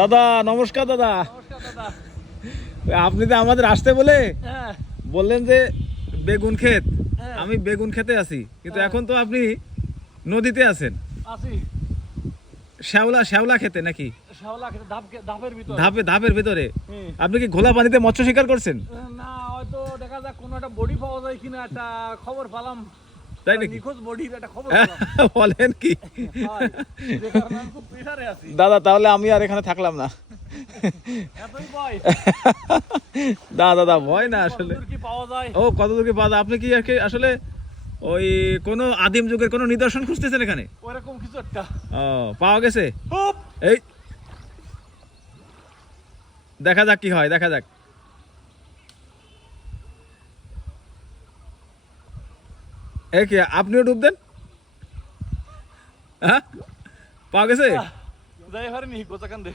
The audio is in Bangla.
দাদা নমস্কার দাদা। আপনি তো আমাদের আসতে বলে বললেন যে বেগুন ক্ষেত, আমি বেগুন খেতে আছি, কিন্তু এখন তো আপনি নদীতে আছেন। শ্যাওলা শ্যাওলা খেতে নাকি ধাপের ভিতরে? আপনি কি ঘোলা পানিতে মৎস্য শিকার করছেন? না, হয়তো দেখা যাক কোনো একটা বডি পাওয়া যায় কিনা, একটা খবর পেলাম। তাই নাকি? নিখোঁজ বডির একটা খবর বলেন কি? যে কারণে আমি খুব প্রেসারে আছি। দাদা তাহলে আমি আর এখানে থাকলাম না। এতই ভয়। দাদা ভয় না আসলে। কতদূর কি পাওয়া যায়? ও কতদূর কি পাওয়া যায়? আপনি কি আর কি আসলে ওই কোনো আদিম যুগের কোনো নিদর্শন খুঁজতেছেন এখানে? ওরকম কিছু একটা। ও পাওয়া গেছে। এই দেখা যাক কি হয়, দেখা যাক। এই কি আপনিও ডুব দেন? হ্যাঁ পাওয়া গেছে। যাই পারিনি গোচাকান্দে।